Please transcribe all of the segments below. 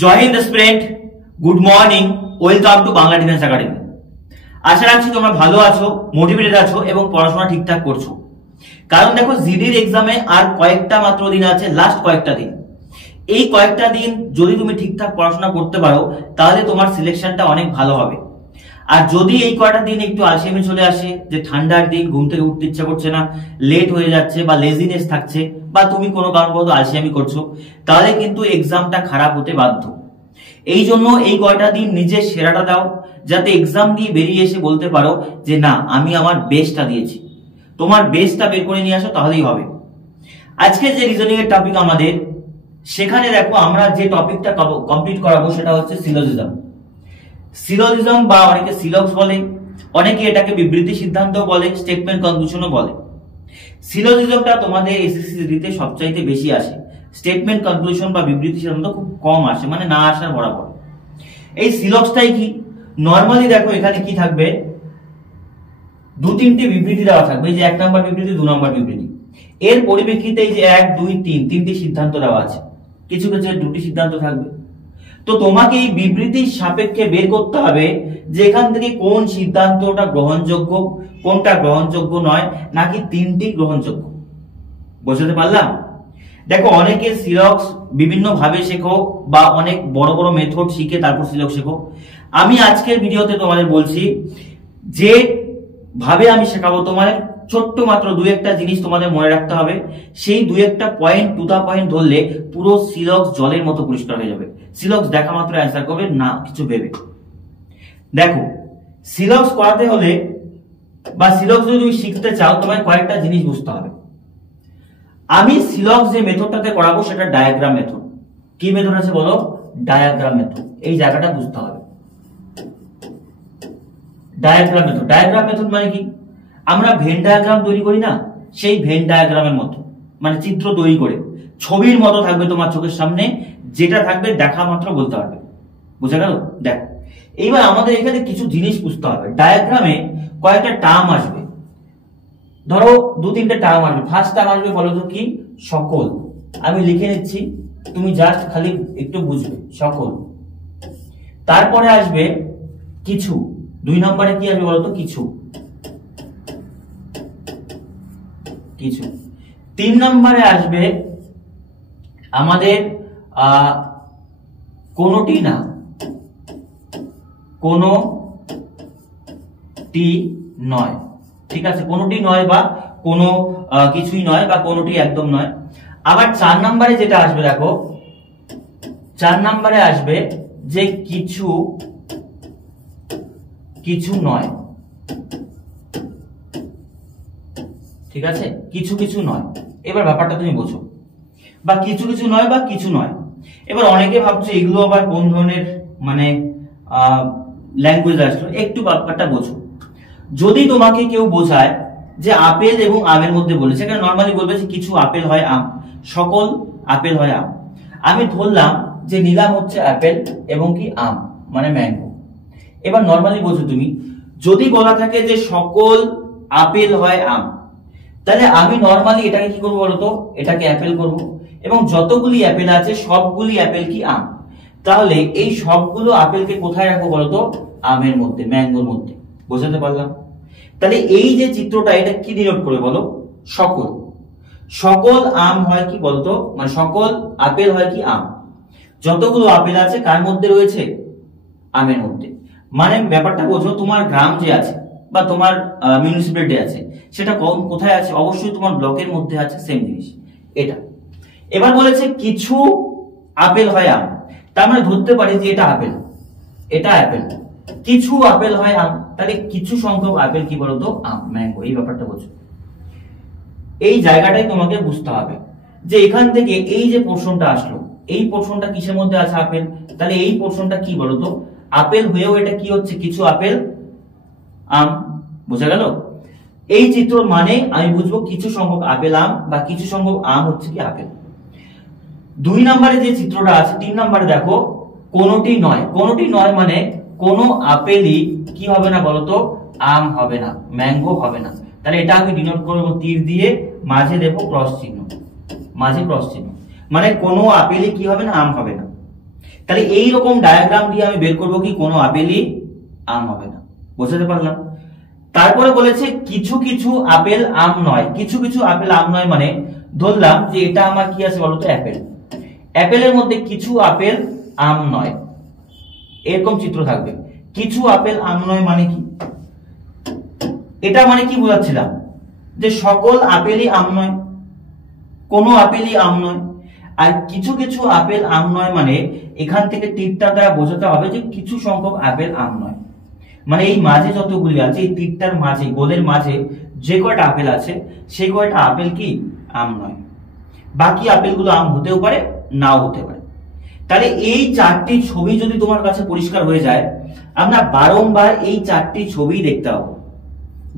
Joy Hind student, good morning, welcome to Bangla defence academy. আশা রাখছি তোমরা ভালো আছো, মোটিভেটেড আছো এবং পড়াশোনা ঠিকঠাক করছো। কারণ দেখো জিডির এক্সামে আর কয়েকটা মাত্র দিন আছে, লাস্ট কয়েকটা দিন। এই কয়েকটা দিন যদি তুমি ঠিকঠাক পড়াশোনা করতে পারো তাহলে তোমার সিলেকশনটা অনেক ভালো হবে। আর যদি এই কয়টা দিন একটু আলসেমি চলে আসে, যে ঠান্ডার দিন, ঘুম থেকে উঠতে ইচ্ছা করছে না, লেট হয়ে যাচ্ছে বা লেজিনেস থাকছে, বা তুমি কোনো কারণবশত আলসেমি করছো, তাহলে কিন্তু এক্সামটা খারাপ হতে বাধ্য। এই জন্য এই কয়টা দিন নিজের সেরাটা দাও, যাতে এক্সাম দিয়ে বেরিয়ে এসে বলতে পারো যে না, আমি আমার বেস্টটা দিয়েছি। তোমার বেস্টটা বের করে নিয়ে আসো, তাহলেই হবে। আজকে যে রিজনিং এর টপিক আমাদের, সেখানে দেখো আমরা যে টপিকটা কমপ্লিট করাবো সেটা হচ্ছে সিলোজিজম। সিলোজিজম বা অনেকে সিলক্স বলে, অনেকে এটাকে বিবৃতি সিদ্ধান্ত বলে, স্টেটমেন্ট কনক্লুশনও বলে। সিলোজিজমটা তোমাদের এসএসসি তে সবচাইতে বেশি আসে, স্টেটমেন্ট কনক্লুশন বা বিবৃতি সিদ্ধান্ত খুব কম আসে, মানে না আসার বরাবর। এই সিলক্সটাই কি, নরমালি দেখো এখানে কি থাকবে, দু তিনটি বিবৃতি দেওয়া থাকবে। এই যে 1 নম্বর বিবৃতি, 2 নম্বর বিবৃতি, এর পরিপ্রেক্ষিতে এই যে 1 2 3 তিনটি সিদ্ধান্ত দেওয়া আছে, কিছু ক্ষেত্রে দুটি সিদ্ধান্ত থাকবে। তো তোমাকে এই বিবৃতির সাপেক্ষে বের করতে হবে যে এখান থেকে কোন সিদ্ধান্তটা গ্রহণযোগ্য, কোনটা গ্রহণযোগ্য নয়, নাকি তিনটি গ্রহণযোগ্য। বুঝতে পারলাম? দেখো অনেকে সিলক্স বিভিন্ন ভাবে শেখো বা অনেক বড় বড় মেথড শিখে তারপর সিলক্স শেখো। আমি আজকের ভিডিওতে তোমাদের বলছি যে ভাবে আমি শেখাবো, তোমাদের ছোট্ট মাত্র দু একটা জিনিস তোমাদের মনে রাখতে হবে। সেই দু একটা পয়েন্ট, টু দা পয়েন্ট ধরলে পুরো সিলক্স জলের মতো পরিষ্কার হয়ে যাবে। সিলক্স দেখা মাত্র অ্যান্সার করবে না কিছু ভেবে। দেখো সিলক্স করাতে হলে বা সিলক্স যদি তুমি শিখতে চাও, তোমায় কয়েকটা জিনিস বুঝতে হবে। আমি সিলক্স যে মেথডটাতে করাবো সেটা ডায়াগ্রাম মেথড। কি মেথড আছে বলো? Diagram method. এই জায়গাটা বুঝতে হবে। ডায়াগ্রাম মেথড, ডায়াগ্রাম মেথড মানে কি? আমরা ভেন ডায়াগ্রাম তৈরি করি না, সেই ভেন ডায়াগ্রামের মতো, মানে চিত্র তৈরি করে ছবির মতো থাকবে তোমার চোখের সামনে, যেটা থাকবে দেখা মাত্র বলতে পারবে। বুঝা গেল? দেখো এইবার আমাদের এখানে কিছু জিনিস বুঝতে হবে। ডায়াগ্রামে কয়েকটা টার্ম আসবে, ধরো দু তিনটে টার্ম আসবে। ফার্স্ট টার্ম আসবে বলো তো কি? সকল। আমি লিখে নিচ্ছি, তুমি জাস্ট খালি একটু বুঝবে। সকল। তারপরে আসবে কিছু। 2 নম্বরে কি আসবে বলতো? কিছু। কিছু। 3 নম্বরে আসবে আমাদের কোনটি না, কোনটি নয়। ঠিক আছে, কোনটি নয় বা কোনো কিছুই নয় বা কোনটি একদম নয়। আবার 4 নম্বরে যেটা আসবে, দেখো 4 নম্বরে আসবে যে কিছু কিছু নয়। ঠিক আছে, কিছু কিছু নয়। এবার ব্যাপারটা তুমি বোঝো, বা কিছু কিছু নয় বা কিছু নয়। এবার অনেকে ভাবছো এগুলো আবার কোন ধরনের মানে ল্যাঙ্গুয়েজ আসলো, একটু ব্যাপারটা বোঝো। যদি তোমাকে কেউ বোঝায় যে আপেল এবং আমের মধ্যে বলেছে, সেখানে নর্মালি বলবে যে কিছু আপেল হয় আম, সকল আপেল হয় আম। আমি ধরলাম যে নিলাম হচ্ছে আপেল এবং কি আম, মানে ম্যাঙ্গো। এবার নর্মালি বোঝো তুমি, যদি বলা থাকে যে সকল আপেল হয় আম, তাহলে আমি নর্মালি এটাকে কি করবো বলতো? এটাকে অ্যাপেল করব, এবং যতগুলি অ্যাপেল আছে সবগুলি অ্যাপেল কি আম। তাহলে এই সবগুলো আপেলকে কোথায় রাখবো বলতো? আমের মধ্যে, ম্যাঙ্গোর মধ্যে। বোঝাতে পারলাম? তাহলে এই যে চিত্রটা, এটা কি ডিনোট করে বলো? সকল। সকল আম হয় কি বলতো? মানে সকল আপেল হয় কি আম। যতগুলো আপেল আছে কার মধ্যে রয়েছে? আমের মধ্যে। মানে ব্যাপারটা বোঝো, তোমার গ্রাম যে আছে বা তোমার মিউনিসিপ্যালিটি আছে, সেটা কোথায় আছে? অবশ্যই তোমার ব্লকের মধ্যে আছে। সেম জিনিস এটা। এবার বলেছে কিছু আপেল হয় আম, তার মানে ধরতে পারি যে এটা আপেল, এটা আপেল। কিছু আপেল হয় আম, তাহলে কিছু সংখ্যক আপেল কি বলতো? আম, ম্যাঙ্গো। এই ব্যাপারটা বোঝো। এই জায়গাটাই তোমাকে বুঝতে হবে যে এখান থেকে এই যে পোর্শনটা আসলো, এই পোর্শনটা কিসের মধ্যে আছে? আপেল। তাহলে এই পোর্শনটা কি বলতো? আপেল হয়েও এটা কি হচ্ছে? কিছু আপেল আম। বোঝা গেল? এই চিত্র মানে আমি বুঝবো কিছু সংখ্যক আপেল আম, বা কিছু সংখ্যক আম হচ্ছে কি আপেল। 2 নম্বরে যে চিত্রটা আছে, 3 নম্বরে দেখো কোনটি নয়। কোনটি নয় মানে কোনো আপেলই কি হবে না বলতো? আম হবে না, ম্যাঙ্গো হবে না। তাহলে এটা আমি ডিনোট করবো তীর দিয়ে, মাঝে দেবো ক্রস চিহ্ন, মাঝে ক্রস চিহ্ন। মানে কোনো আপেলই কি হবে না? আম হবে না। তাহলে এইরকম ডায়াগ্রাম দিয়ে আমি বের করবো কি কোনো আপেলই আম হবে না। বুঝতে পারলাম? তারপরে বলেছে কিছু কিছু আপেল আম নয়। কিছু কিছু আপেল আম নয় মানে ধরলাম যে এটা আমার কি আছে বলতো অ্যাপেল, অ্যাপেলের মধ্যে কিছু আপেল আম নয়, এরকম চিত্র থাকবে। কিছু আপেল আম নয় মানে কি, এটা মানে কি বোঝাচ্ছিলাম যে সকল আপেলই আম নয়, কোনো আপেলই আম নয়। আর কিছু কিছু আপেল আম নয় মানে এখান থেকে তীরটা দ্বারা বোঝাতে হবে যে কিছু সংখ্যক আপেল আম নয়, মানে এই মাঝে যতগুলি আছে এই তীরটার মাঝে গোলের মাঝে যে কয়টা আপেল আছে সেই কয়টা আপেল কি আম নয়, বাকি আপেলগুলো আম হতেও পারে নাও হতে পারে। তাহলে এই চারটি ছবি যদি তোমার কাছে পরিষ্কার হয়ে যায়, আমরা বারংবার এই চারটি ছবি দেখতে পাবো,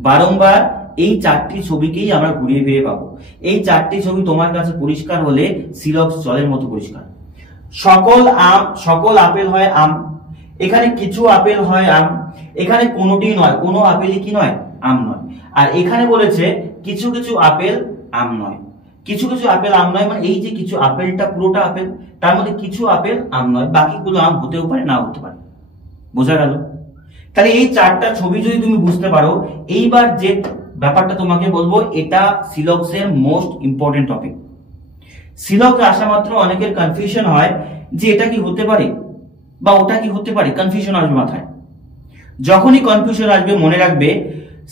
বারংবার এই চারটি ছবিকেই আমরা ঘুরিয়ে ফিরে পাবো। এই চারটি ছবি তোমার কাছে পরিষ্কার হলে সিলক্স জলের মতো পরিষ্কার। সকল আম, সকল আপেল হয় আম, এখানে কিছু আপেল হয় আম, এখানে কোনোটি নয়, কোনো আপেলই কি নয় আম নয়। আর এখানে বলেছে কিছু কিছু আপেল আম নয়, কিছু কিছু আপেল আম নয় মানে এই যে কিছু আপেলটা পুরোটা আপেল, তার মধ্যে কিছু আপেল আম নয়, বাকিগুলো আম হতেও পারে নাও হতে পারে। বোঝা গেল? তাহলে এই চারটা ছবি যদি তুমি বুঝতে পারো, এইবার যে ব্যাপারটা তোমাকে বলবো এটা সিলক্সের মোস্ট ইম্পর্টেন্ট টপিক। সিলক্স আসা মাত্র অনেকের কনফিউশন হয় যে এটা কি হতে পারে বা ওটা কি হতে পারে, কনফিউশন আসবে মাথায়। যখনই কনফিউশন আসবে মনে রাখবে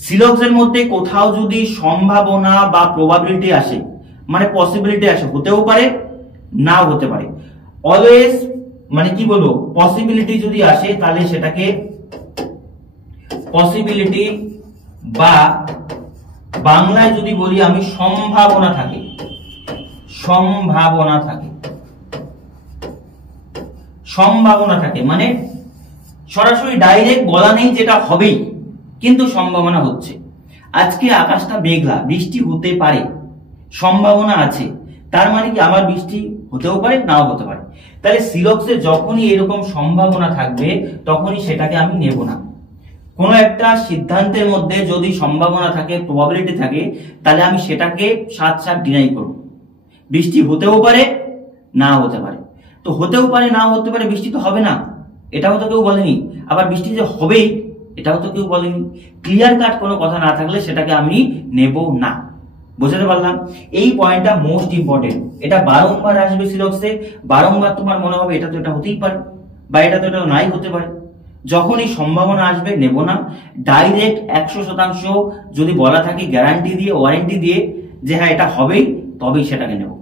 সিলক্সের মধ্যে কোথাও যদি সম্ভাবনা বা প্রবাবিলিটি আসে, মানে পসিবিলিটি আসে, হতেও পারে নাও হতে পারে। অলওয়েজ মানে কি বলবো, পসিবিলিটি যদি আসে তাহলে সেটাকে পসিবিলিটি বা বাংলায় যদি বলি আমি সম্ভাবনা থাকে, সম্ভাবনা থাকে, সম্ভাবনা থাকে মানে সরাসরি ডাইরেক্ট বলা নেই যেটা হবেই, কিন্তু সম্ভাবনা হচ্ছে। আজকে আকাশটা মেঘলা, বৃষ্টি হতে পারে, সম্ভাবনা আছে, তার মানে কি আমার বৃষ্টি হতেও পারে নাও হতে পারে। তাহলে সিলক্সে যখনই এরকম সম্ভাবনা থাকবে তখনই সেটাকে আমি নেব না। কোনো একটা সিদ্ধান্তের মধ্যে যদি সম্ভাবনা থাকে, প্রবাবিলিটি থাকে, তাহলে আমি সেটাকে সাথ ডিনাই করব। বৃষ্টি হতেও পারে নাও হতে পারে, তো হতেও পারে নাও হতে পারে, বৃষ্টি তো হবে না এটাও তো কেউ বলেনি, আবার বৃষ্টি যে হবেই এটাও তো কেউ বলেনি। ক্লিয়ার কাট কোনো কথা না থাকলে সেটাকে আমি নেব না। বুঝতে পারলাম? এই পয়েন্টটা মোস্ট ইম্পর্টেন্ট, এটা বারংবার আসবে সিলক্সে, বারংবার তোমার মনে হবে এটা তো এটা হতেই পারে বা এটা তো এটা নাই হতে পারে। যখনই সম্ভাবনা আসবে নেব না, ডাইরেক্ট 100% যদি বলা থাকে গ্যারান্টি দিয়ে ওয়ারেন্টি দিয়ে যে হ্যাঁ এটা হবেই, তবেই সেটাকে নেব।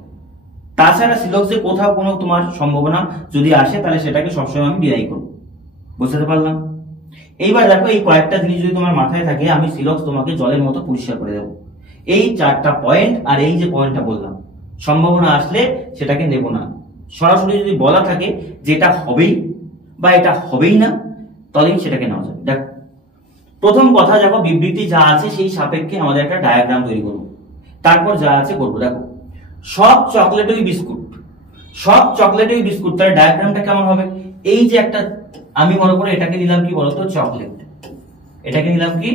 তাছাড়া সিলক্সে কোথাও কোনো তোমার সম্ভাবনা যদি আসে তাহলে সেটাকে সবসময় আমি ডিনাই করব। বুঝতে পারলাম? এইবার দেখো এই কয়েকটা জিনিস যদি তোমার মাথায় থাকে, আমি সিলক্স তোমাকে জলের মতো পরিষ্কার করে দেবো। এই চারটা পয়েন্ট আর এই যে পয়েন্টটা বললাম, সম্ভাবনা আসলে সেটাকে নেব না, সরাসরি যদি বলা থাকে যে এটা হবেই বা এটা হবেই না তবেই সেটাকে নেওয়া যাবে। দেখো প্রথম কথা, দেখো বিবৃতি যা আছে সেই সাপেক্ষে আমাদের একটা ডায়াগ্রাম তৈরি করবো, তারপর যা আছে করবো। দেখো সব চকলেটই বিস্কুট, সব চকলেটই বিস্কুট, তার ডায়াগ্রামটা কেমন হবে? এই যে একটা আমি মনে করি এটাকে নিলাম কি বলতো চকলেট, এটাকে নিলাম কি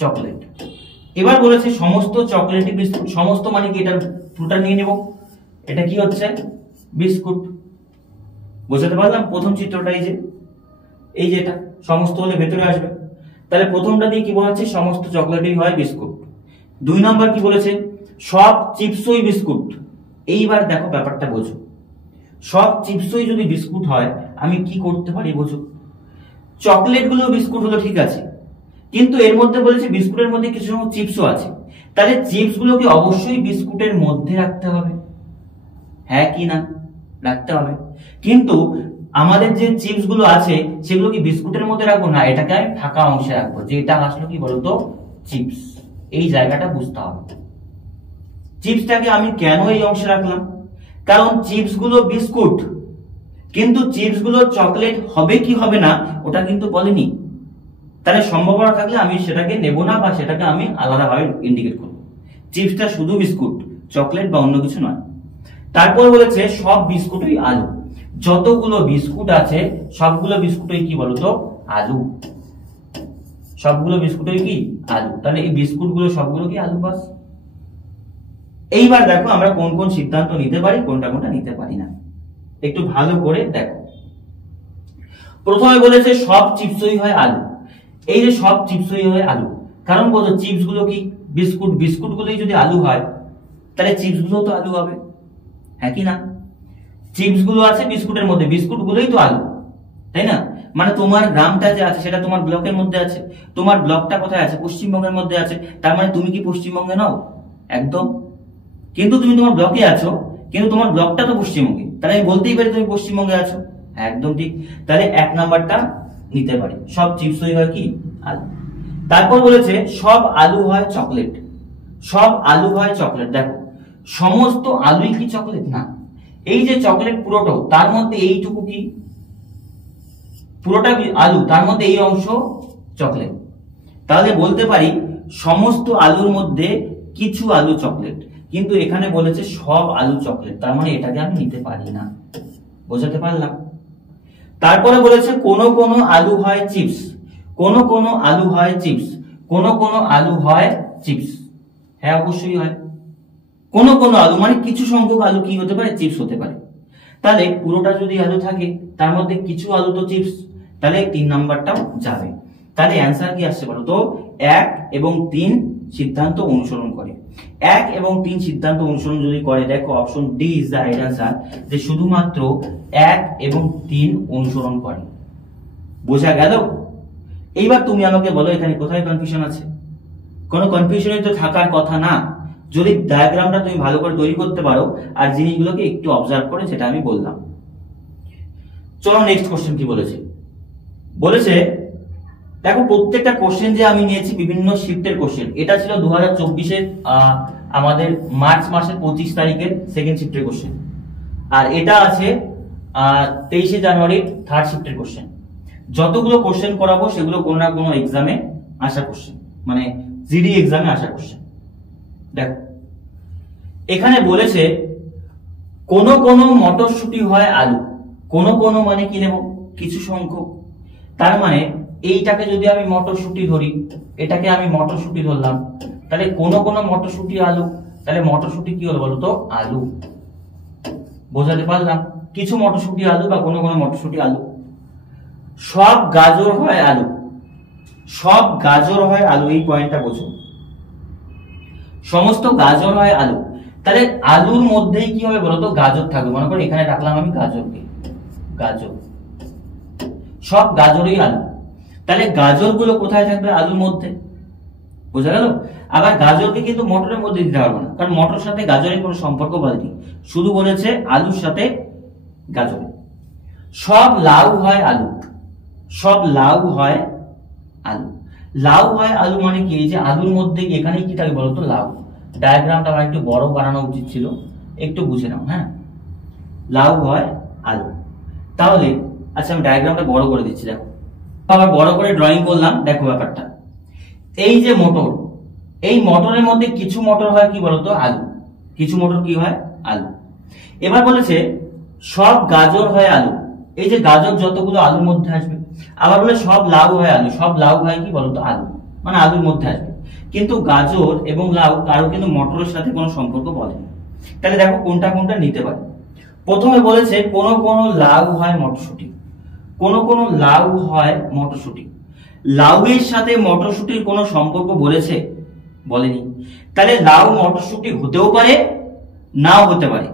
চকলেট। এবার বলেছে সমস্ত চকলেটই বিস্কুট, সমস্ত মানে কি এটার পুরোটা নিয়ে নেব, এটা কি হচ্ছে বিস্কুট। বুঝতে পারলাম? প্রথম চিত্রটা এই যে এটা সমস্ত হলে ভেতরে আসবে, তাহলে প্রথমটা দিয়ে কি বলেছে সমস্ত চকলেটই হয় বিস্কুট। 2 নাম্বার কি বলেছে সব চিপসই বিস্কুট। এইবার দেখো ব্যাপারটা বোঝো, সব চিপসই যদি বিস্কুট হয় আমি কি করতে পারি বোঝো। চকলেট গুলো বিস্কুট হলো ঠিক আছে, কিন্তু এর মধ্যে বলেছে বিস্কুটের মধ্যে কিছু চিপসও আছে, তাহলে চিপস গুলোকে অবশ্যই বিস্কুটের মধ্যে রাখতে হবে, হ্যাঁ কি না রাখতে হবে। কিন্তু আমাদের যে চিপস গুলো আছে সেগুলো কি বিস্কুটের মধ্যে রাখবো না, এটাকে আমি ফাঁকা অংশে রাখবো, যে এটা আসলে কি বলতো চিপস। এই জায়গাটা বুঝতে হবে, চিপসটাকে আমি কেন এই অংশে রাখলাম, কারণ চিপস গুলো বিস্কুট, কিন্তু চিপস গুলো চকলেট হবে কি হবে না ওটা কিন্তু বলেনি। তাহলে সম্ভাবনা থাকলে আমি সেটাকে নেব না বা সেটাকে আমি আলাদাভাবে ইন্ডিকেট করব। চিপসটা শুধু বিস্কুট, চকলেট বা অন্য কিছু নয়। তারপর বলেছে সব বিস্কুটই আলু, যতগুলো বিস্কুট আছে সবগুলো বিস্কুটই কি বলতো আলু, সবগুলো বিস্কুটই কি আলু। তাহলে এই বিস্কুট গুলো সবগুলো কি আলু বাস। এইবার দেখো আমরা কোন কোন সিদ্ধান্ত নিতে পারি, কোনটা কোনটা নিতে পারি না, একটু ভালো করে দেখো। প্রথমে বলেছে সব চিপসই হয় আলু। এই যে সব চিপসই হয় আলু, কারণ বলতো চিপস গুলো কি বিস্কুট, বিস্কুট গুলোই যদি আলু হয় তাহলে চিপস গুলো তো আলু হবে, হ্যাঁ কি না? চিপস গুলো আছে বিস্কুটের মধ্যে, বিস্কুট গুলোই তো আলু, তাই না? মানে তোমার গ্রামটা যে আছে সেটা তোমার ব্লকের মধ্যে আছে, তোমার ব্লকটা কোথায় আছে? পশ্চিমবঙ্গের মধ্যে আছে। তার মানে তুমি কি পশ্চিমবঙ্গে নাও? একদম। কিন্তু তুমি তোমার ব্লকে আছো, কিন্তু তোমার ব্লকটা তো পশ্চিমবঙ্গে, তাহলে আমি বলতেই পারি তুমি পশ্চিমবঙ্গে আছো। একদম ঠিক। তাহলে 1 নাম্বারটা নিতে পারি, সব চিপসই হয় কি আলু। তারপর বলেছে সব আলু হয় চকলেট। সব আলু হয় চকলেট। দেখো সমস্ত আলুই কি চকলেট? না। এই যে চকলেট পুরোটা, তার মধ্যে এইটুকু কি? পুরোটা আলু, তার মধ্যে এই অংশ চকলেট। তাহলে বলতে পারি সমস্ত আলুর মধ্যে কিছু আলু চকলেট, কিন্তু এখানে বলেছে সব আলু চকলেট, তার মানে এটাকে আমি নিতে পারি না। বোঝাতে পারলাম? তারপরে বলেছে কোন কোন আলু হয় চিপস। কোন কোন আলু হয় চিপস। কোন কোন আলু হয় চিপস। হ্যাঁ অবশ্যই হয়। কোন কোন আলু মানে কিছু সংখ্যক আলু কি হতে পারে? চিপস হতে পারে। তাহলে পুরোটা যদি আলু থাকে তার মধ্যে কিছু আলু তো চিপস, তাহলে 3 নাম্বারটাও যাবে। তাহলে অ্যান্সার কি আসছে বলো তো? 1 এবং 3 সিদ্ধান্ত অনুসরণ করে। 1 এবং 3 সিদ্ধান্ত অনুসরণ যদি করে, দেখো option D is the right answer, যে শুধুমাত্র 1 এবং 3 অনুসরণ করে। বোঝা গেল? এইবার তুমি আমাকে বলো এখানে কোথায় কনফিউশন আছে? কোনো কনফিউশনই তো থাকার কথা না, যদি ডায়াগ্রামটা তুমি ভালো করে তৈরি করতে পারো আর জিনিসগুলোকে একটু অবজার্ভ করে, যেটা আমি বললাম। চলো নেক্সট কোশ্চেন কি বলেছে। বলেছে দেখো প্রত্যেকটা কোশ্চেন যে আমি নিয়েছি বিভিন্ন শিফটের কোশ্চেন। এটা ছিল 2024-এর আমাদের মার্চ মাসের 25 তারিখের সেকেন্ড শিফটের কোশ্চেন, আর এটা আছে 23শে জানুয়ারির থার্ড শিফটের কোশ্চেন। যতগুলো কোশ্চেন করাবো সেগুলো কোনো না কোনো এক্সামে আসা কোশ্চেন, মানে জিডি এক্সামে আসা কোশ্চেন। দেখো এখানে বলেছে কোন কোন মটরশুটি হয় আলু। কোন কোন মানে কি নেব? কিছু সংখ্যক। তার মানে এইটাকে যদি আমি মটরশুটি ধরি, এটাকে আমি মটরশুটি ধরলাম, তাহলে কোন কোন মটরশুটি আলু, তাহলে মটরশুটি কি হলো বলতো? আলু। বোঝাতে পারলাম? কিছু মটরশুটি আলু বা কোন কোন মটরশুটি আলু। সব গাজর হয় আলু। সব গাজর হয় আলু, এই পয়েন্টটা বোঝো। সমস্ত গাজর হয় আলু, তাহলে আলুর মধ্যেই কি হবে বলতো? গাজর থাকবে। মনে করো এখানে রাখলাম আমি গাজরকে, গাজর। সব গাজরই আলু, তাহলে গাজর গুলো কোথায় থাকবে? আলুর মধ্যে। বোঝা গেল? আবার গাজরকে কিন্তু মটরের মধ্যে দিতে পারবো না, কারণ মটরের সাথে গাজরের কোনো সম্পর্ক বলেনি, শুধু বলেছে আলুর সাথে গাজর। সব লাউ হয় আলু। সব লাউ হয় আলু। লাউ হয় আলু মানে কি? এই যে আলুর মধ্যে এখানে কি থাকে বলতো? লাউ। ডায়াগ্রামটা আমার একটু বড় বানানো উচিত ছিল, একটু বুঝে নাও। হ্যাঁ, লাউ হয় আলু। তাহলে আচ্ছা আমি ডায়াগ্রামটা বড় করে দিচ্ছি। দেখো আবার বড় করে ড্রয়িং করলাম। দেখো ব্যাপারটা, এই যে মোটর, এই মোটরের মধ্যে কিছু মোটর হয় কি বলতো? আলু। কিছু মোটর কি হয়? আলু। এবার বলেছে সব গাজর হয় আলু। এই যে গাজর যতগুলো আলুর মধ্যে আসবে। আবার বলে সব লাউ হয় আলু। সব লাউ হয় কি বলতো? আলু, মানে আলুর মধ্যে আসবে। কিন্তু গাজর এবং লাউ কারো কিন্তু মটরের সাথে কোনো সম্পর্ক বলেনি। তাহলে দেখো কোনটা কোনটা নিতে পারে। প্রথমে বলেছে কোন কোন লাউ হয় মটরশুটি। কোন কোন লাউ হয় মটরশুটি। লাউয়ের সাথে মটরশুটির কোনো সম্পর্ক বলেছে? বলেনি। তাহলে লাউ মটরশুটি হতেও পারে, নাও হতে পারে।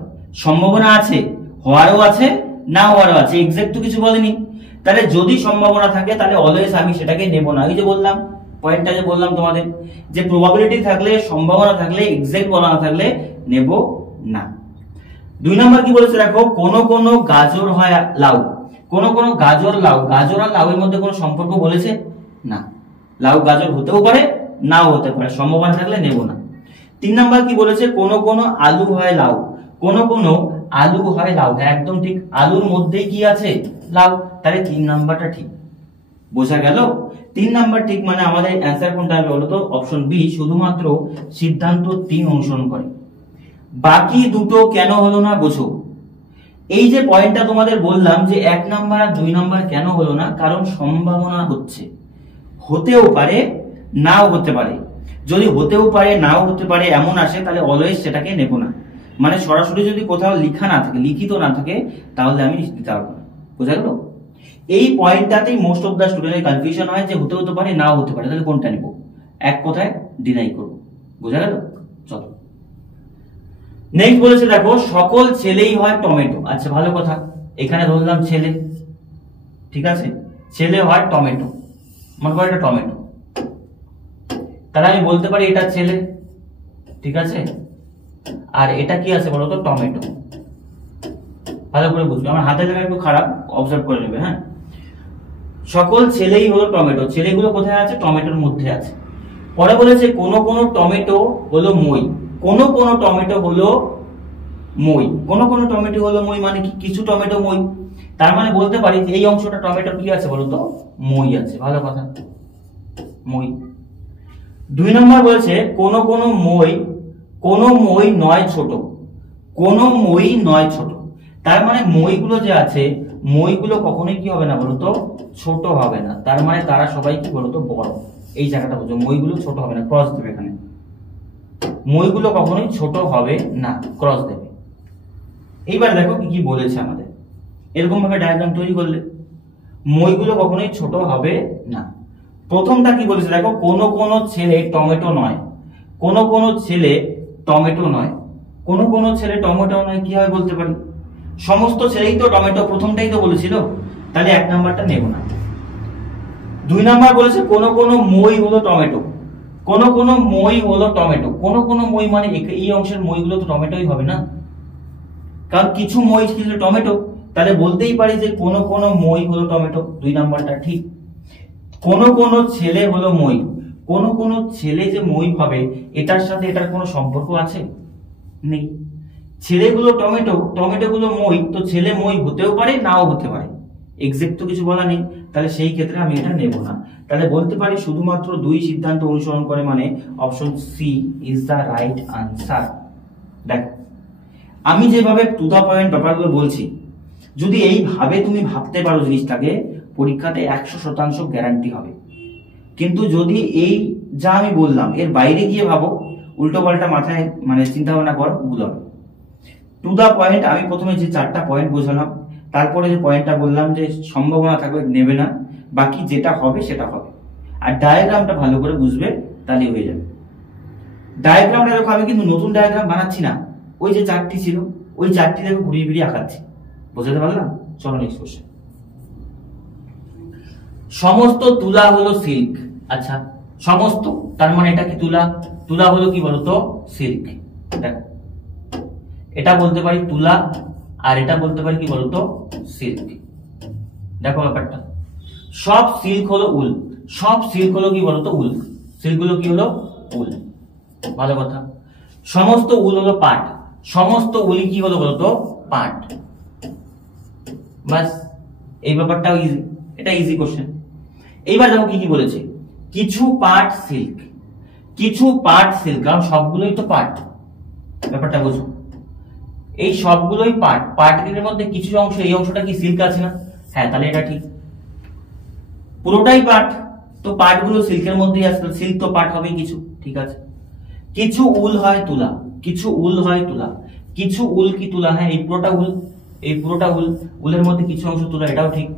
সম্ভাবনা আছে, হওয়ারও আছে, না হওয়ারও আছে। এক্সাক্ট তো কিছু বলেনি। তাহলে যদি সম্ভাবনা থাকে তাহলে অলওয়েজ আমি সেটাকে নেব না। ওই যে বললাম, পয়েন্টটা যে বললাম তোমাদের, যে প্রবাবিলিটি থাকলে, সম্ভাবনা থাকলে, এক্সাক্ট বলা না থাকলে নেব না। 2 নম্বর কি বলেছে দেখো, কোন কোন গাজর হয় লাউ। কোন কোন গাজর লাউ। গাজর আর লাউ এর মধ্যে কোনো সম্পর্ক বলেছে? না। লাউ গাজর হতেও পারে, নাও হতে পারে। সম্ভাবনা থাকলে নেব না। 3 নম্বর কি বলেছে, কোন কোন আলু হয় লাউ। কোন কোন আলু হয় লাউ। একদম ঠিক, আলুর মধ্যেই কি আছে? লাউ। তাহলে 3 নাম্বারটা ঠিক। বোঝা গেল? 3 নাম্বার ঠিক, মানে আমাদের অ্যান্সার কোনটা হবে বলতো? অপশন বি, শুধুমাত্র সিদ্ধান্ত 3 অনুসরণ করে। বাকি দুটো কেন হলো না বোঝো। এই যে পয়েন্টটা তোমাদের বললাম যে 1 নাম্বার আর 2 নাম্বার কেন হলো না, কারণ সম্ভাবনা হচ্ছে, হতেও পারে, নাও হতে পারে। যদি হতেও পারে, নাও হতে পারে এমন আসে, তাহলে অলওয়েজ সেটাকে নেব না। মানে সরাসরি যদি কোথাও লেখা না থাকে, লিখিত না থাকে, তাহলে আমি দিতে পারবো না। বোঝা গেল? এই পয়েন্টটাতেই মোস্ট অফ দা স্টুডেন্টের কনফিউশন হয় যে হতে পারে নাও হতে পারে, তাহলে কোনটা নিব? এক কথায় ডিনাই করব। বোঝা গেল? চলো নেক্সট বলেছে দেখো সকল ছেলেই হয় টমেটো। আচ্ছা ভালো কথা, এখানে ধরলাম ছেলে, ঠিক আছে, ছেলে হয় টমেটো, মনে করো এটা টমেটো, তাহলে আমি বলতে পারি এটা ছেলে, ঠিক আছে, আর এটা কি আছে বলতো? টমেটো। ভালো করে বুঝবে, আমার হাতের জায়গা একটু খারাপ, অবজার্ভ করে নেবে। হ্যাঁ, সকল ছেলেই হলো টমেটো, ছেলেগুলো কোথায় আছে? টমেটোর মধ্যে আছে। পরে বলেছে কোন কোন টমেটো হলো মই, কোন কোন টমেটো হলো মই, কোন কোন টমেটো হলো মই মানে কি? কিছু টমেটো মই, তার মানে বলতে পারি এই অংশটা টমেটোর কি আছে বলতো? মই আছে। ভালো কথা, মই। 2 নম্বর বলেছে কোন কোন মই নয় ছোট, কোন মই নয় ছোট, তার মানে মইগুলো যে আছে, মইগুলো কখনোই কি হবে না বলতো? ছোট হবে না, তার মানে তারা সবাই কি বলতো? বড়। এই জায়গাটা বুঝো, মইগুলো ছোট হবে না, ক্রস দেবে এখানে, মইগুলো কখনোই ছোট হবে না, ক্রস দেবে। এইবার দেখো কি কি বলেছে আমাদের, এরকম ভাবে ডায়াগ্রাম তৈরি করলে মইগুলো কখনোই ছোট হবে না। প্রথমটা কি বলেছে দেখো, কোন কোন ছেলে টমেটো নয়, কোন কোন ছেলে টমেটো নয়, কোন কোন ছেলে টমেটো নয় কি হয় বলতে পারি? সমস্ত ছেলেই তো টমেটো, প্রথমটাই তো বলেছিল, তাহলে 1 নাম্বারটা নেব না। 2 নাম্বার বলেছে কোন কোন মই হলো টমেটো, কোন কোন মই হলো টমেটো, কোন কোন মই মানে এই অংশের মইগুলো তো টমেটোই হবে না, কারণ কিছু মই ছিল টমেটো, তাহলে বলতেই পারি যে কোন কোন মই হলো টমেটো। 2 নাম্বারটা ঠিক। কোন কোন ছেলে হলো মই, কোন কোন ছেলে যে মই হবে এটার সাথে এটার কোনো সম্পর্ক আছে? নেই। ছেলেগুলো টমেটো, টমেটো গুলো মই, তো ছেলে মই হতেও পারে নাও হতে পারে, এক্সাক্ট তো কিছু বলা নেই, তাহলে সেই ক্ষেত্রে আমি এটা নেব না। তাহলে বলতে পারি শুধুমাত্র 2 সিদ্ধান্ত অনুসরণ করে, মানে option C is the right answer. দেখো আমি যেভাবে টু দা পয়েন্ট ব্যাপারগুলো বলছি, যদি এইভাবে তুমি ভাবতে পারো জিনিসটাকে, পরীক্ষাতে 100% গ্যারান্টি হবে। কিন্তু যদি এই যা আমি বললাম এর বাইরে গিয়ে ভাবো, উল্টো পাল্টা মাথায় মানে চিন্তা ভাবনা করো, ভুল হবে। টু দা পয়েন্ট আমি প্রথমে যে 4টা পয়েন্ট বোঝালাম, তারপরে যে পয়েন্টটা বললাম যে সম্ভাবনা থাকবে নেবে না, বাকি যেটা হবে সেটা হবে। আর ডায়াগ্রামটা ভালো করে বুঝবে, তাহলে হয়ে যাবে। ডায়াগ্রামটা দেখো, আমি কিন্তু নতুন ডায়াগ্রাম বানাচ্ছি না, ওই যে 4টি ছিল ওই 4টি দেখো ঘুরিয়ে ফিরিয়ে আঁকাচ্ছি। বোঝাতে পারলাম? চলো নেক্সট কোশ্চেন। সমস্ত তুলা হলো সিল্ক। আচ্ছা সমস্ত, তার মানে এটা কি তুলা? তুলা হলো কি বলতো? সিল্ক। দেখো এটা বলতে পারি তুলা, আর এটা বলতে পারি কি বলতো? সিল্ক। দেখো ব্যাপারটা, সব সিল্ক হলো উল, সব সিল্ক হলো কি বলতো? উল। সিল্ক গুলো কি হলো? উল। ভালো কথা। সমস্ত উল হলো পাট, সমস্ত উল কি হলো বলতো? পাট। বাস, এই ব্যাপারটাও ইজি, এটা ইজি কোশ্চেন। এইবার দেখো কি কি বলেছে, কিছু পাট সিল্ক, কিছু পাট সিল্ক, কারণ সবগুলোই তো পাট, ব্যাপারটা বুঝো, এই সবগুলোই পাট, পাটের মধ্যে কিছু অংশ, এই অংশটা কি সিল্ক আছে না? হ্যাঁ, তাহলে এটা ঠিক, পুরোটাই পাট, তো পাটগুলো সিল্কের মধ্যেই আছে, সিল্ক তো পাট হবেই কিছু, ঠিক আছে। কিছু উল হয় তুলা, কিছু উল হয় তুলা, কিছু উল কি তুলা? হ্যাঁ, এই পুরোটা উল, এই পুরোটা উল, উলের মধ্যে কিছু অংশ তুলা, এটাও ঠিক।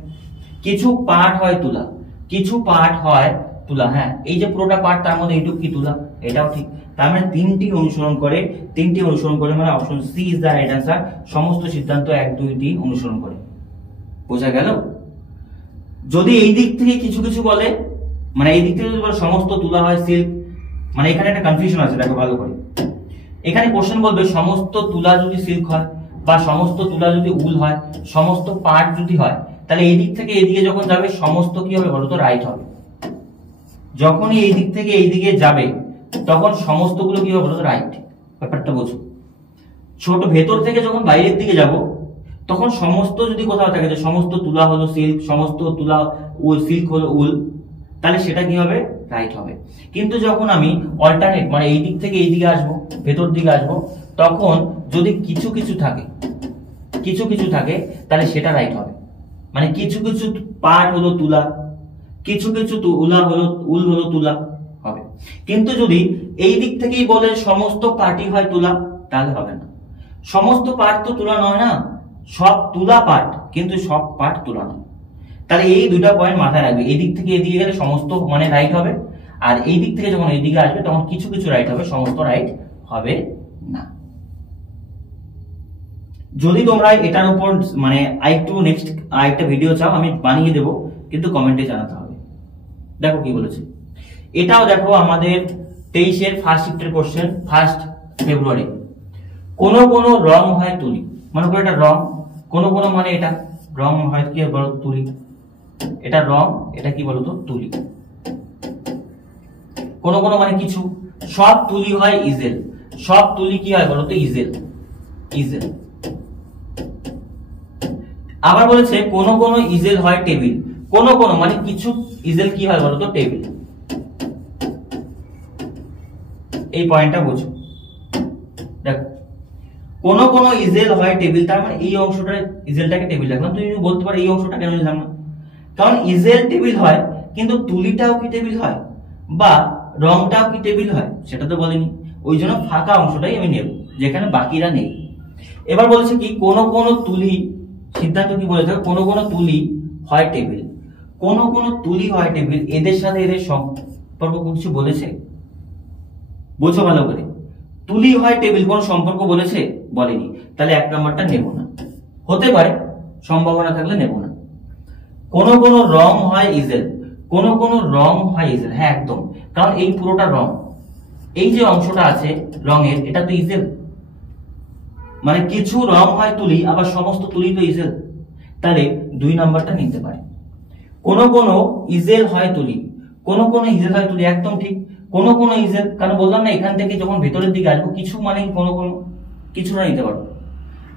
কিছু পাট হয় তুলা, কিছু পাট হয় তুলা, হ্যাঁ এই যে পুরোটা পাট তার মধ্যে এইটুকু কি তুলা, এটাও ঠিক। তার মানে 3টি অনুসরণ করে, 3টি অনুসরণ করে, মানে option C is the right answer. সমস্ত সিদ্ধান্ত 1, 2, 3 অনুসরণ করে। বোঝা গেল? যদি এই দিক থেকে কিছু কিছু বলে, মানে এই দিক থেকে যদি বলে সমস্ত তুলা হয় সিল্ক, মানে এখানে একটা কনফিউশন আছে, দেখো ভালো করে। এখানে কোশ্চেন বলবে সমস্ত তুলা যদি সিল্ক হয়, বা সমস্ত তুলা যদি উল হয়, সমস্ত পাট যদি হয়, তাহলে এই দিক থেকে এইদিকে যখন যাবে সমস্ত কি হবে বলতো? রাইট হবে। যখনই এই দিক থেকে এই দিকে যাবে তখন সমস্ত গুলো কি হবে বলতো? রাইট। ব্যাপারটা বোঝো। ছোট ভেতর থেকে যখন বাইরের দিকে যাব তখন সমস্ত যদি কোথাও থাকে যে সমস্ত তুলা হলো সিল্ক, সমস্ত তুলা উল, সিল্ক হলো উল, তাহলে সেটা কি হবে? রাইট হবে। কিন্তু যখন আমি অল্টারনেট, মানে এই দিক থেকে এই দিকে আসবো, ভেতর দিকে আসবো, তখন যদি কিছু কিছু থাকে, কিছু কিছু থাকে, তাহলে সেটা রাইট হবে। মানে কিছু কিছু পাট হলো তুলা, কিছু কিছু তুলা হলো উল হলো তুলা হবে। কিন্তু যদি এই দিক থেকেই বলে সমস্ত পাটই হয় তুলা, তাহলে হবে না। সমস্ত পাট তো তুলা নয় না, সব তুলা পাট, কিন্তু সব পাট তুলা নয়। তাহলে এই দুটা পয়েন্ট মাথায় রাখবে, এই দিক থেকে এদিকে গেলে সমস্ত মানে রাইট হবে, আর এই দিক থেকে যখন এইদিকে আসবে তখন কিছু কিছু রাইট হবে, সমস্ত রাইট হবে না। যদি তোমরা এটার উপর মানে আরেকটু নেক্সট আরেকটা ভিডিও চাও আমি বানিয়ে দেবো, কিন্তু কমেন্টে জানাতে হবে। দেখো কি বলেছে, এটাও দেখো আমাদের 23-এর ফার্স্ট শিফটের কোশ্চেন, 1 ফেব্রুয়ারি। কোন কোন রং হয় তুলি, মনে করো এটা রং, কোন কোন মানে এটা রং হয় কি বলো তুলি, এটা রং, এটা কি বলতো তুলি। কোন কোন মানে কিছু, সব তুলি হয় ইজেল, সব তুলি কি হয় বলতো ইজেল, ইজেল। আবার বলেছে কোন কোন ইজেল হয় টেবিল, কোন কোন মানে কিছু ইজেল কি হয় বলতো টেবিল। এই পয়েন্টটা বুঝো, দেখো কোন কোন ইজেল হয় টেবিল, তার মানে এই অংশটা ইজেলটাকে টেবিল রাখলাম। তুমি বলতে পারো এই অংশটা কেন নিলাম না, কারণ ইজেল টেবিল হয় কিন্তু তুলিটাও কি টেবিল হয় বা রংটাও কি টেবিল হয় সেটা তো বলেনি, ওই জন্য ফাঁকা অংশটাই আমি নেব যেখানে বাকিরা নেই। এবার বলেছে কি কোন কোন তুলি, সিদ্ধান্ত কি বলেছে, কোন কোন তুলি হয় টেবিল, কোন কোন তুলি হয় টেবিল, এদের সাথে এদের সম্পর্ক কিছু বলেছে, বোঝো ভালো করে। তুলি হয় টেবিল কোন সম্পর্ক বলেছে, বলেনি, তাহলে 1 নম্বরটা নেব না। হতে পারে, সম্ভাবনা থাকলে নেব না। কোন কোন রং হয় ইজেল, কোন কোন রং হয় ইজেল, হ্যাঁ একদম, কারণ এই পুরোটা রং, এই যে অংশটা আছে রঙের এটা তো ইজেল, মানে কিছু রং হয় তুলি আবার সমস্ত তুলি তো ইজেল, তাহলে 2 নাম্বারটা নিতে পারে। কোন কোন ইজেল হয় তুলি, কোন কোন ইজেল হয় তুলি, একদম ঠিক, কোন কোন ইজেল, কারণ বললাম না এখান থেকে যখন ভেতরের দিকে আসবো কিছু মানে কোন কোন কিছুটা নিতে পারবো,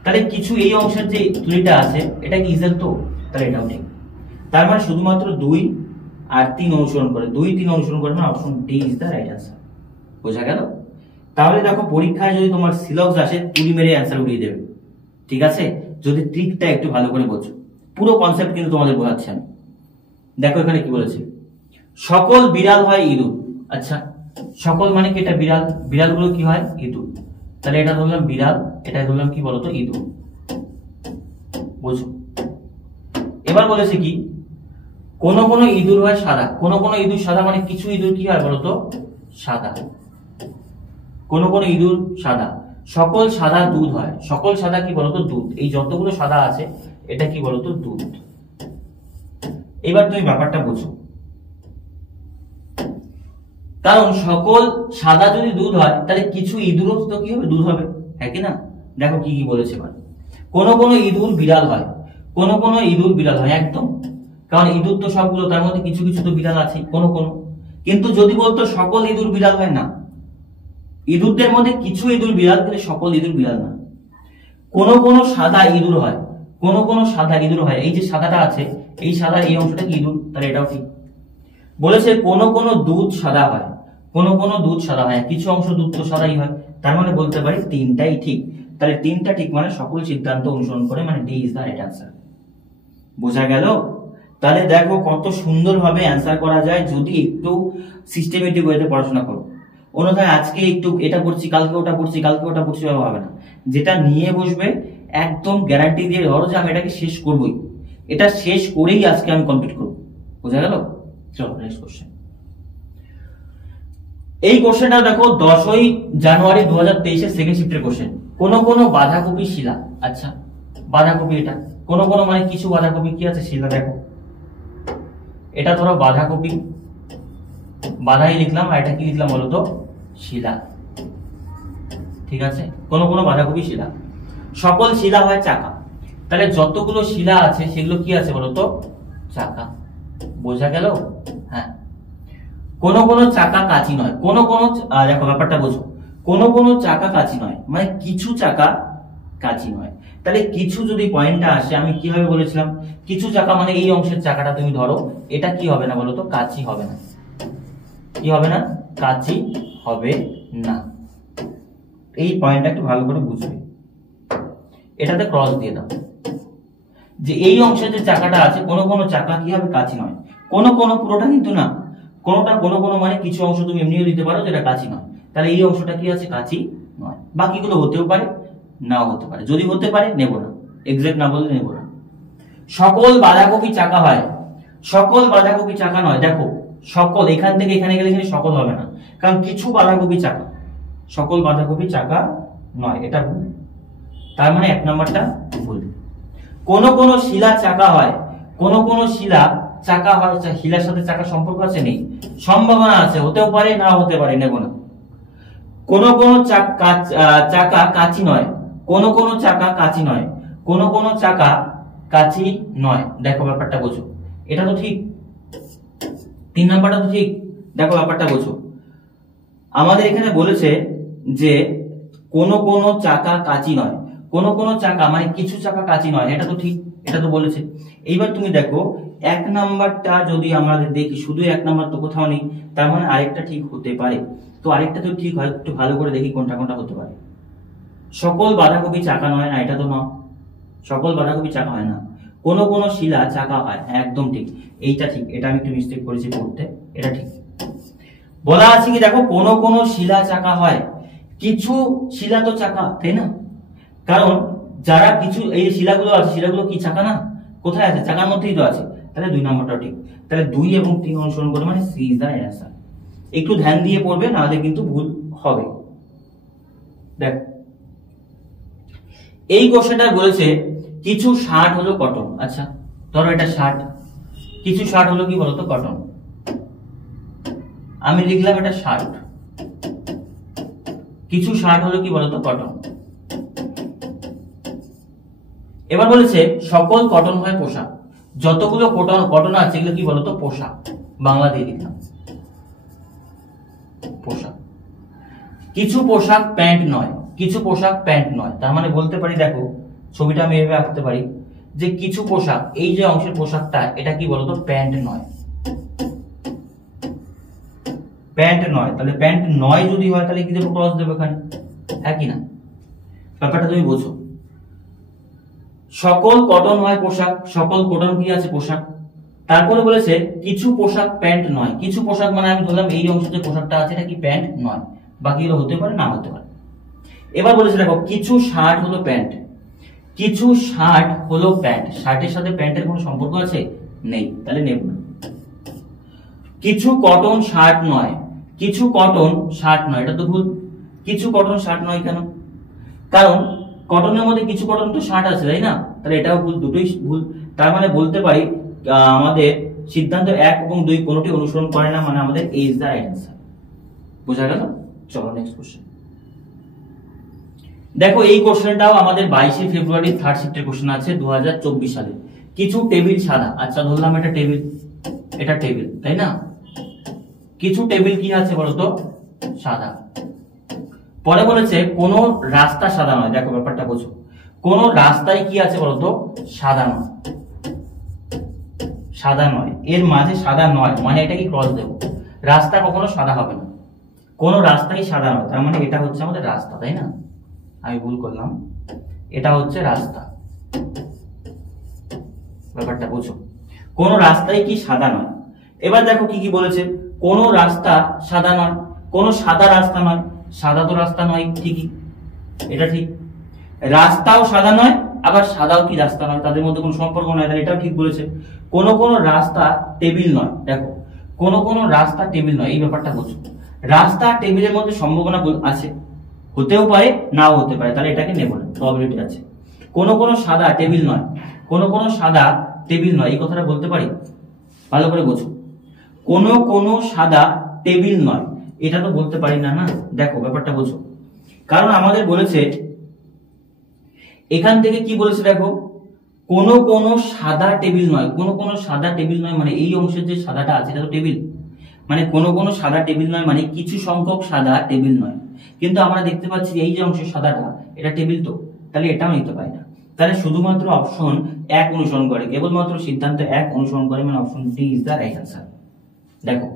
তাহলে কিছু এই অংশের যে তুলিটা আছে এটা কি ইজেল, তো তাহলে এটাও ঠিক। তার মানে শুধুমাত্র 2 আর 3 অনুসরণ করে, 2, 3 অনুসরণ করে, মানে option D is the right answer. বোঝা গেল? তাহলে দেখো পরীক্ষায় যদি তোমার সিলক্স আসে তুলি মেরে অ্যান্সার উড়িয়ে দেবে, ঠিক আছে, যদি ট্রিকটা একটু ভালো করে বোঝো। পুরো কনসেপ্ট কিন্তু তোমাদের বোঝাচ্ছি আমি। দেখো এখানে কি বলেছে, সকল বিড়াল হয় ইঁদুর। আচ্ছা, সকল মানে কি, এটা বিড়াল, বিড়ালগুলো কি হয় ইঁদুর, তাহলে এটা ধরলাম বিড়াল, এটা ধরলাম কি বলতো ইঁদুর, বুঝো। এবার বলেছে কি কোন কোন ইঁদুর হয় সাদা, কোন কোন ইঁদুর সাদা মানে কিছু ইঁদুর কি হয় বলতো সাদা, কোন কোন ইঁদুর সাদা। সকল সাদা দুধ হয়, সকল সাদা কি বলতো দুধ, এই যতগুলো সাদা আছে এটা কি বলতো দুধ। এবার তুমি ব্যাপারটা বুঝো, কারণ সকল সাদা যদি দুধ হয় তাহলে কিছু ইঁদুরও তো কি হবে দুধ হবে, হ্যাঁ কি না। দেখো কি কি বলেছে, এবার কোন কোন ইঁদুর বিড়াল হয়, কোন কোন ইঁদুর বিড়াল হয়, একদম, কারণ ইঁদুর তো সবগুলো, তার মধ্যে কিছু কিছু তো বিড়াল আছে কোন কোন। কিন্তু যদি বলতো সকল ইঁদুর বিড়াল হয়, না, ইঁদুরদের মধ্যে কিছু ইঁদুর বিড়াল কিন্তু সকল ইঁদুর বিড়াল না। কোন কোন সাদা ইঁদুর হয়, কোন কোন সাদা ইঁদুর হয়, এই যে সাদাটা আছে এই সাদা এই অংশটা কি ইঁদুর, তাহলে এটাও ঠিক। বলেছে কোন কোন দুধ সাদা হয়, কোন কোন দুধ সাদা হয়, কিছু অংশ দুধ তো সাদাই হয়, তার মানে বলতে পারি 3টাই ঠিক। তাহলে 3টা ঠিক মানে সকল সিদ্ধান্ত অনুসরণ করে, মানে D is the right answer. বোঝা গেল? তাহলে দেখো কত সুন্দরভাবে অ্যান্সার করা যায় যদি একটু সিস্টেমেটিক ওয়েতে পড়াশোনা করো। অন্যথায় আজকে একটু এটা পড়ছি, কালকে ওটা পড়ছি, কালকে ওটা পড়ছি, হবে না। যেটা নিয়ে বসবে একদম গ্যারান্টি দিয়ে ধরো যে আমি এটাকে শেষ করবই, এটা শেষ করেই আজকে আমি কমপ্লিট করবো। বোঝা গেল? চলো নেক্সট কোশ্চেন। এই কোশ্চেনটা দেখো 10ই জানুয়ারি 2023 এর সেকেন্ড শিফটের কোশ্চেন। কোন কোন বাঁধাকপি শিলা, আচ্ছা বাঁধাকপি এটা কোন কোন মানে কিছু বাঁধাকপি কি আছে শিলা, দেখো এটা ধরো বাঁধাকপি, বাঁধাই লিখলাম আর এটা কি লিখলাম বলতো শিলা, ঠিক আছে, কোন কোন বাঁধাকপি শিলা। সকল শিলা হয় চাকা, তাহলে যতগুলো শিলা আছে সেগুলো কি আছে বলতো চাকা। বোঝা গেল? হ্যাঁ। কোন কোন চাকা কাঁচি নয়, কোন কোন, দেখো ব্যাপারটা বোঝো, কোন কোন চাকা কাঁচি নয় মানে কিছু চাকা কাঁচি নয়। তাহলে কিছু যদি পয়েন্টটা আসে, আমি কিভাবে বলেছিলাম কিছু চাকা মানে এই অংশের চাকাটা তুমি ধরো, এটা কি হবে না বলতো কাঁচি হবে না, কি হবে না, কাঁচি হবে না। এই পয়েন্টটা একটু ভালো করে বুঝবে, এটাতে ক্রস দিয়ে দাও যে এই অংশের যে চাকাটা আছে কোন কোন চাকা কি হবে কাঁচি নয়, কোন কোন পুরোটা কিন্তু না, কোনটা কোন কোন মানে কিছু অংশ তুমি এমনিও দিতে পারো যেটা কাঁচি নয়, তাহলে এই অংশটা কি আছে কাঁচি নয়। বাকিগুলো হতেও পারে নাও হতে পারে, যদি হতে পারে নেব না, এক্সাক্ট না বললে নেব না। সকল বাঁধাকপি চাকা হয়, সকল বাঁধাকপি চাকা নয়। দেখো সকল এখান থেকে এখানে গেলে এখানে সকল হবে না, কারণ কিছু বাঁধাকপি চাকা, সকল বাঁধাকপি চাকা নয়, এটা ভুল। তার মানে 1 নাম্বারটা ভুল। কোন কোন শিলা চাকা হয়, কোন কোন শিলা চাকা হয়, শিলার সাথে চাকা সম্পর্ক আছে নেই, সম্ভাবনা আছে, হতেও পারে না হতে পারে, নেব না। কোন কোন চাকা কাঁচি নয়, কোন কোন চাকা কাঁচি নয়, কোন কোন চাকা কাঁচি নয়। দেখো ব্যাপারটা বোঝো, এটা তো ঠিক, 3 নাম্বারটা তো ঠিক। দেখো ব্যাপারটা বোঝো, আমাদের এখানে বলেছে যে কোন কোন চাকা কাঁচি নয়, কোন কোন চাকা মানে কিছু চাকা কাঁচি নয়, এটা তো ঠিক, এটা তো বলেছে। এইবার তুমি দেখো 1 নাম্বারটা যদি আমাদের দেখি, শুধু 1 নাম্বার তো কোথাও নেই, তার মানে আরেকটা ঠিক হতে পারে। তো আরেকটা তো ঠিক হয়, একটু ভালো করে দেখি কোনটা কোনটা হতে পারে। সকল বাঁধাকপি চাকা নয় না, এটা তো না, সকল বাঁধাকপি চাকা হয় না। কোন কোন শিলা চাকা হয়, একদম ঠিক, এইটা ঠিক, এটা আমি একটু মিস্টেক করেছি পড়তে, এটা ঠিক। বলা আছে কি দেখো কোন কোন শিলা চাকা হয়, কিছু শিলা তো চাকা, তাই না? কারণ যারা কিছু এই শিলাগুলো আছে, শিলাগুলো কি চাকা না? কোথায় আছে? চাকার মধ্যেই তো আছে। তাহলে 2 নাম্বারটাও ঠিক। তাহলে 2 এবং 3 অনুসরণ করে, মানে সি ইজ দ্য অ্যান্সার। একটু ধ্যান দিয়ে পড়বে, নাহলে কিন্তু ভুল হবে। দেখ এই কোশ্চেনটা বলেছে কিছু শার্ট হলো কটন। আচ্ছা ধরো এটা শার্ট, কিছু শার্ট হলো কি বলতো? কটন। আমি লিখলাম এটা শার্ট, কিছু শার্ট হলো কি বলতো? কটন। এবার বলেছে সকল কটন হয় পোশাক। যতগুলো কটন আছে এগুলো কি বলতো? পোশাক। বাংলা দিয়ে দিলাম পোশাক। কিছু পোশাক প্যান্ট নয়, কিছু পোশাক প্যান্ট নয়। তার মানে বলতে পারি, দেখো ছবিটা আমি এভাবে আঁকতে পারি যে কিছু পোশাক, এই যে অংশের পোশাকটা, এটা কি বলতো? প্যান্ট নয়, প্যান্ট নয়। তাহলে প্যান্ট নয় যদি হয়, তাহলে কি দেবো? ক্রস দেবো এখানে, হ্যাঁ কি না? ব্যাপারটা তুমি বোঝো। সকল কটন হয় পোশাক, সকল কটন কি আছে? পোশাক। তারপরে বলেছে কিছু পোশাক প্যান্ট নয়। কিছু পোশাক মানে আমি ধরলাম এই অংশে যে পোশাকটা আছে এটা কি প্যান্ট নয়, বাকিগুলো হতে পারে না হতে পারে। এবার বলেছে দেখো কিছু শার্ট হলো প্যান্ট, কিছু শার্ট হলো প্যান্ট। শার্টের সাথে প্যান্টের কোনো সম্পর্ক আছে? নেই, তাহলে নেব না। কিছু কটন শার্ট নয়, কিছু কটন শার্ট নয়, এটা তো ভুল। কিছু কটন শার্ট নয় কেন? কারণ কটনের মধ্যে কিছু কটন তো শার্ট আছে, তাই না? তাহলে এটাও ভুল, দুটোই ভুল। তার মানে বলতে পারি আমাদের সিদ্ধান্ত 1 এবং 2 কোনোটি অনুসরণ করে না, মানে আমাদের এ ইজ দ্য রাইট অ্যান্সার। বোঝা গেল? চলো নেক্সট কোশ্চেন। দেখো এই কোশ্চেনটাও আমাদের 22 ফেব্রুয়ারি 3rd শিফটের কোশ্চেন আছে 2024 সালে। কিছু টেবিল সাদা। আচ্ছা ধরলাম এটা টেবিল, এটা টেবিল, তাই না? কিছু টেবিল কি আছে বলতো? সাদা। পরে বলেছে কোন রাস্তা সাদা নয়। দেখো ব্যাপারটা বোঝো, কোন রাস্তায় কি আছে বলতো? সাদা নয়, সাদা নয়। এর মাঝে সাদা নয় মানে এটা কি ক্রস দেব? রাস্তা কখনো সাদা হবে না, কোন রাস্তাই সাদা নয়। তার মানে এটা হচ্ছে আমাদের রাস্তা, তাই না? আমি ভুল করলাম, এটা হচ্ছে রাস্তা। ব্যাপারটা বোঝো, কোন রাস্তাই কি সাদা নয়। এবার দেখো কি কি বলেছে, কোন রাস্তা সাদা নয়, কোন সাদা রাস্তা নয়। সাদা তো রাস্তা নয়, ঠিকই, এটা ঠিক। রাস্তাও সাদা নয়, আবার সাদাও কি রাস্তা নয়, তাদের মধ্যে কোনো সম্পর্ক নয়, তাহলে এটাও ঠিক বলেছে। কোন কোন রাস্তা টেবিল নয়। দেখো কোন কোন রাস্তা টেবিল নয়, এই ব্যাপারটা বোঝো। রাস্তা টেবিলের মধ্যে সম্ভাবনা আছে, হতেও পারে নাও হতে পারে, তাহলে এটাকে নেব না, প্রবাবিলিটি আছে। কোন কোন সাদা টেবিল নয়, কোন কোন সাদা টেবিল নয়, এই কথাটা বলতে পারি, ভালো করে বোঝো। কোন কোন সাদা টেবিল নয়, এটা তো বলতে পারি না, না? দেখো ব্যাপারটা বোঝো, কারণ আমাদের বলেছে এখান থেকে কি বলেছে দেখো, কোন কোন সাদা টেবিল নয়। কোন কোন সাদা টেবিল নয় মানে এই অংশের যে সাদাটা আছে এটা তো টেবিল, মানে কোন কোন সাদা টেবিল নয় মানে কিছু সংখ্যক সাদা টেবিল নয়। কিন্তু আমরা দেখতে পাচ্ছি এই যে অংশের সাদাটা এটা টেবিল, তো তাহলে এটাও নিতে পারি না। তাহলে শুধুমাত্র অপশন 1 অনুসরণ করে, কেবলমাত্র সিদ্ধান্ত 1 অনুসরণ করে, মানে option D is the right answer. দেখো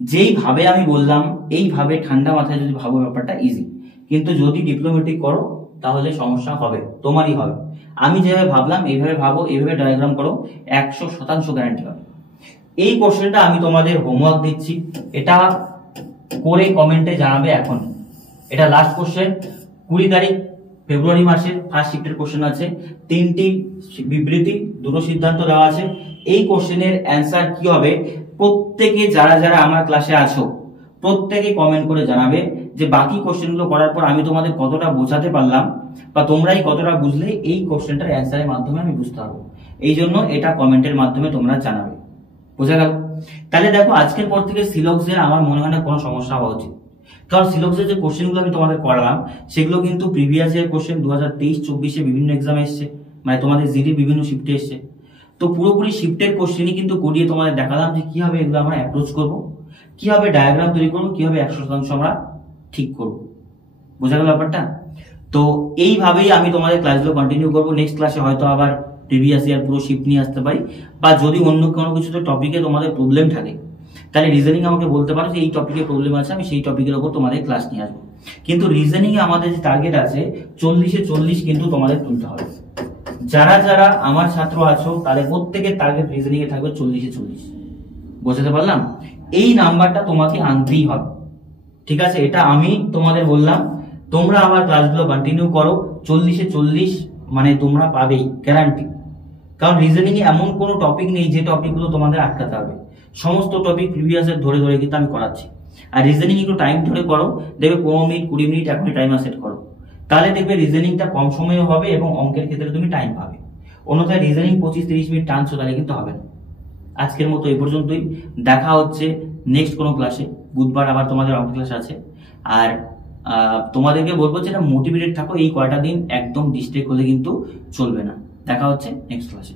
যেইভাবে আমি বললাম এইভাবে ঠান্ডা মাথায় যদি ভাবো ব্যাপারটা ইজি, কিন্তু যদি ডিপ্লোমেটিক করো তাহলে সমস্যা হবে, তোমারই হবে। আমি যেভাবে ভাবলাম এইভাবে ভাবো, এইভাবে ডায়াগ্রাম করো, 100% গ্যারান্টি হবে। এই কোশ্চেনটা আমি তোমাদের হোমওয়ার্ক দিচ্ছি, এটা করে কমেন্টে জানাবে এখন। এটা লাস্ট কোশ্চেন, 20 তারিখ ফেব্রুয়ারি মাসের ফার্স্ট শিফটের কোশ্চেন আছে, 3টি বিবৃতি, 2টো সিদ্ধান্ত দেওয়া আছে। এই কোশ্চেনের অ্যান্সার কি হবে প্রত্যেকে যারা যারা আমার ক্লাসে আছো প্রত্যেকে কমেন্ট করে জানাবে যে বাকি কোশ্চেনগুলো করার পর আমি তোমাদের কতটা বোঝাতে পারলাম বা তোমরাই কতটা বুঝলে এই কোশ্চেনটার অ্যান্সারের মাধ্যমে আমি বুঝতে পারবো। এই জন্য এটা কমেন্টের মাধ্যমে তোমরা জানাবে। বোঝা গেল? তাহলে দেখো আজকের পর থেকে সিলক্সের আমার মনে হয় না কোনো সমস্যা হওয়া উচিত, কারণ সিলক্সের যে কোশ্চেনগুলো আমি তোমাদের করালাম সেগুলো কিন্তু প্রিভিয়াস ইয়ার কোশ্চেন 2023-24 বিভিন্ন এক্সামে এসছে, মানে তোমাদের জিডি বিভিন্ন শিফটে এসছে। তো পুরোপুরি শিফটের কোশ্চেনই কিন্তু করিয়ে তোমাদের দেখালাম যে কিভাবে এগুলো আমরা অ্যাপ্রোচ করবো, কিভাবে ডায়াগ্রাম তৈরি করবো, কিভাবে 100% আমরা ঠিক করবো। বোঝা গেল ব্যাপারটা? তো এইভাবেই আমি তোমাদের ক্লাসগুলো কন্টিনিউ করবো। নেক্সট ক্লাসে হয়তো আবার প্রিভিয়াস ইয়ার পুরো শিফট নিয়ে আসতে পারি, বা যদি অন্য কোনো কিছু টপিকে তোমাদের প্রবলেম থাকে তাহলে রিজনিং আমাকে বলতে পারো যে এই টপিকে প্রবলেম আছে, আমি সেই টপিকের উপর তোমাদের ক্লাস নিয়ে আসবো। কিন্তু রিজনিং এ আমাদের যে টার্গেট আছে 40-এ 40 কিন্তু তোমাদের তুলতে হবে। যারা যারা আমার ছাত্র আছো তাদের প্রত্যেকের টার্গেট রিজনিং এ থাকবে 40-এ 40। বোঝাতে পারলাম? এই নাম্বারটা তোমাকে আনতেই হবে, ঠিক আছে? এটা আমি তোমাদের বললাম, তোমরা আমার ক্লাসগুলো কন্টিনিউ করো, 40-এ 40 মানে তোমরা পাবেই, গ্যারান্টি। কারণ রিজনিং এ এমন কোনো টপিক নেই যে টপিকগুলো তোমাদের আটকাতে হবে, সমস্ত টপিক প্রিভিয়াস এর ধরে ধরে কিন্তু আমি করাচ্ছি। আর রিজনিং একটু টাইম ধরে করো, দেখবে 15 মিনিট 20 মিনিট এখনই টাইমার সেট করো, তাহলে দেখবে রিজনিংটা কম সময়ে হবে এবং অঙ্কের ক্ষেত্রে তুমি টাইম পাবে। অন্যথায় রিজনিং 25-30 মিনিট টানছো তাহলে কিন্তু হবে না। আজকের মতো এই পর্যন্তই, দেখা হচ্ছে নেক্সট কোনো ক্লাসে। বুধবার আবার তোমাদের অঙ্ক ক্লাস আছে। আর তোমাদেরকে বলবো যেটা মোটিভেটেড থাকো, এই কয়টা দিন একদম ডিস্ট্রেক্ট হলে কিন্তু চলবে না। দেখা হচ্ছে নেক্সট ক্লাসে।